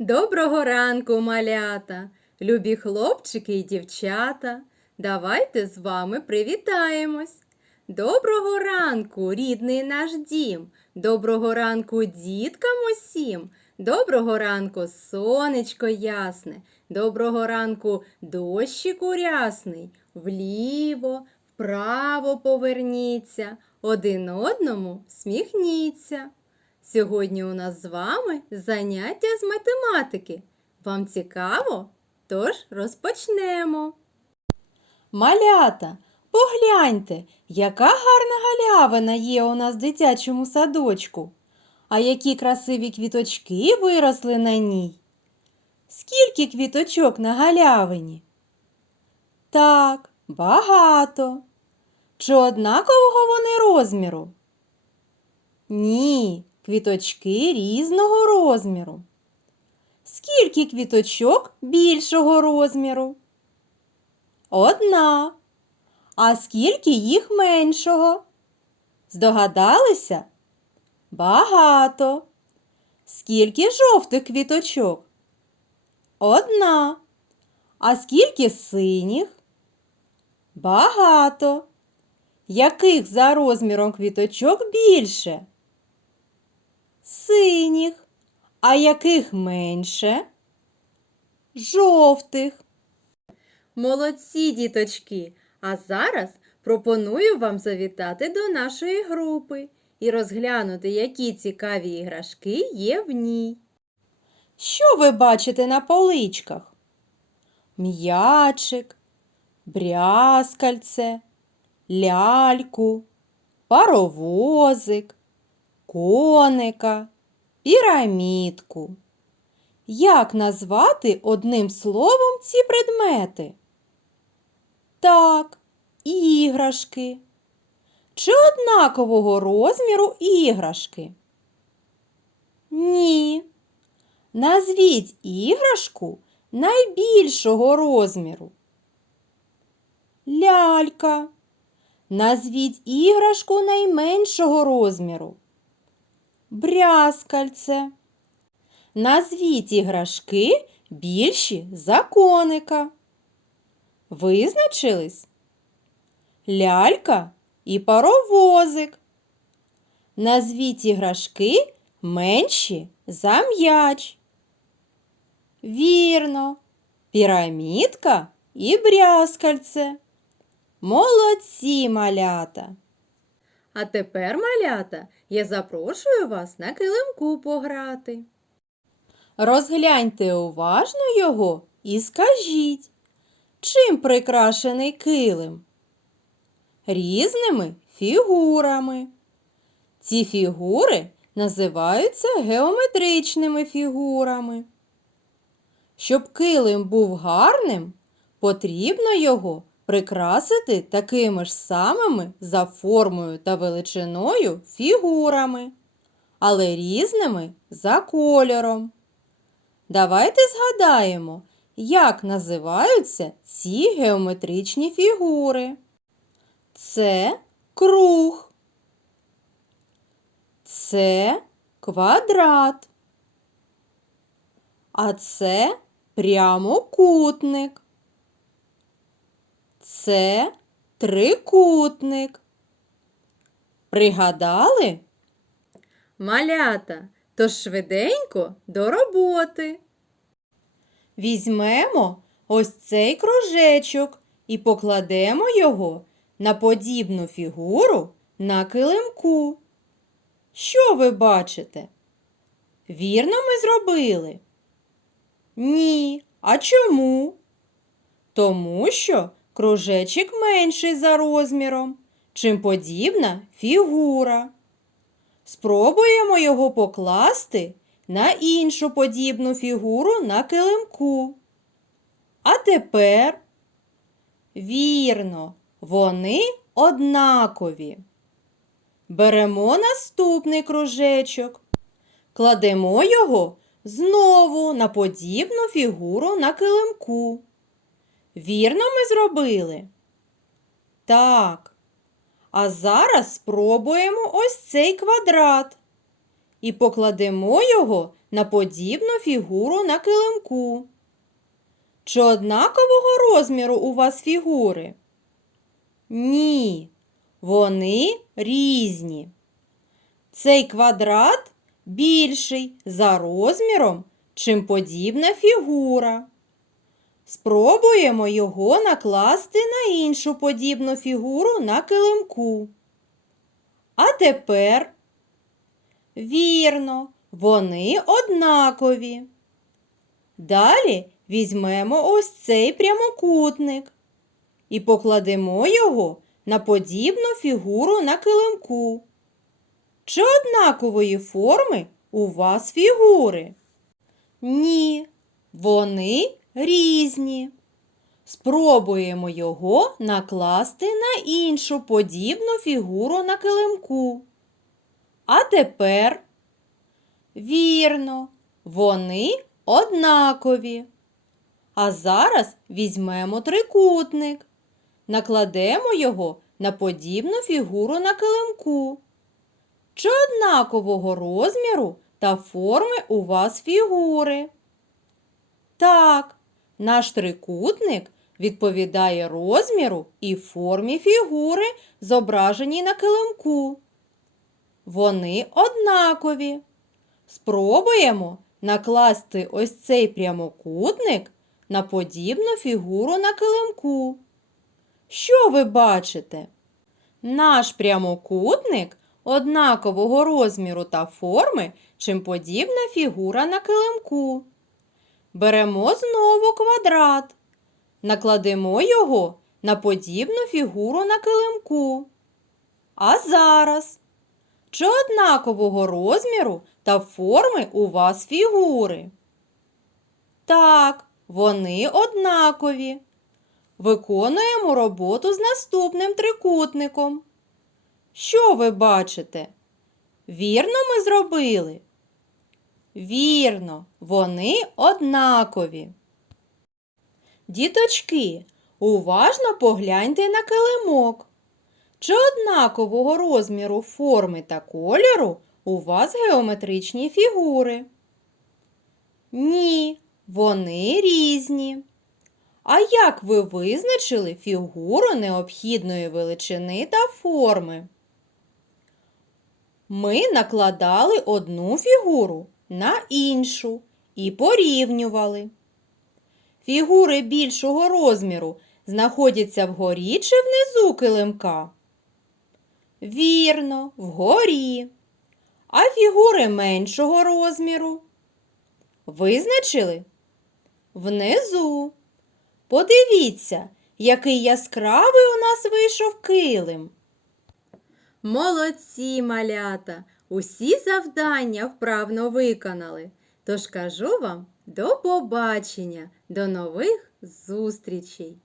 Доброго ранку, малята, любі хлопчики і дівчата. Давайте з вами привітаємось. Доброго ранку, рідний наш дім. Доброго ранку, діткам усім. Доброго ранку, сонечко ясне. Доброго ранку, дощику рясний. Вліво, вправо поверніться, один одному сміхніться. Сьогодні у нас з вами заняття з математики. Вам цікаво? Тож розпочнемо. Малята, погляньте, яка гарна галявина є у нас в дитячому садочку. А які красиві квіточки виросли на ній. Скільки квіточок на галявині? Так, багато. Чи однакового вони розміру? Ні, квіточки різного розміру. Скільки квіточок більшого розміру? Одна. А скільки їх меншого? Здогадалися? Багато. Скільки жовтих квіточок? Одна. А скільки синіх? Багато. Яких за розміром квіточок більше? Синіх. А яких менше? Жовтих. Молодці, діточки! А зараз пропоную вам завітати до нашої групи і розглянути, які цікаві іграшки є в ній. Що ви бачите на поличках? М'ячик, брязкальце, ляльку, паровозик, коника, пірамідку. Як назвати одним словом ці предмети? Так, іграшки. Чи однакового розміру іграшки? Ні. Назвіть іграшку найбільшого розміру. Лялька. Назвіть іграшку найменшого розміру. Брязкальце. Назвіть іграшки більші за коника. Визначились? Лялька і паровозик. Назвіть іграшки менші за м'яч. Вірно, пірамідка і брязкальце. Молодці малята! А тепер, малята, я запрошую вас на килимку пограти. Розгляньте уважно його і скажіть, чим прикрашений килим? Різними фігурами. Ці фігури називаються геометричними фігурами. Щоб килим був гарним, потрібно його прикрасити такими ж самими за формою та величиною фігурами, але різними за кольором. Давайте згадаємо, як називаються ці геометричні фігури. Це круг. Це квадрат. А це прямокутник. Це трикутник. Пригадали? Малята, то швиденько до роботи. Візьмемо ось цей кружечок і покладемо його на подібну фігуру на килимку. Що ви бачите? Вірно ми зробили? Ні. А чому? Тому що кружечок менший за розміром, чим подібна фігура. Спробуємо його покласти на іншу подібну фігуру на килимку. А тепер, вірно, вони однакові. Беремо наступний кружечок, кладемо його знову на подібну фігуру на килимку. Вірно ми зробили? Так. А зараз спробуємо ось цей квадрат. і покладемо його на подібну фігуру на килимку. Чи однакового розміру у вас фігури? Ні, вони різні. Цей квадрат більший за розміром, чим подібна фігура. Спробуємо його накласти на іншу подібну фігуру на килимку. А тепер, вірно, вони однакові. Далі візьмемо ось цей прямокутник і покладемо його на подібну фігуру на килимку. Чи однакової форми у вас фігури? Ні, вони різні. Спробуємо його накласти на іншу подібну фігуру на килимку. А тепер, вірно, вони однакові. А зараз візьмемо трикутник, накладемо його на подібну фігуру на килимку. Чи однакового розміру та форми у вас фігури? Так, наш трикутник відповідає розміру і формі фігури, зображеній на килимку. Вони однакові. Спробуємо накласти ось цей прямокутник на подібну фігуру на килимку. Що ви бачите? Наш прямокутник однакового розміру та форми, чим подібна фігура на килимку. Беремо знову квадрат. Накладемо його на подібну фігуру на килимку. А зараз. Чи однакового розміру та форми у вас фігури? Так, вони однакові. Виконуємо роботу з наступним трикутником. Що ви бачите? Вірно ми зробили? Вірно, вони однакові. Діточки, уважно погляньте на килимок. Чи однакового розміру форми та кольору у вас геометричні фігури? Ні, вони різні. А як ви визначили фігуру необхідної величини та форми? Ми накладали одну фігуру на іншу і порівнювали. Фігури більшого розміру знаходяться вгорі чи внизу килимка? Вірно, вгорі. А фігури меншого розміру? Визначили? Внизу. Подивіться, який яскравий у нас вийшов килим. Молодці, малята! Усі завдання вправно виконали. Тож кажу вам до побачення, до нових зустрічей!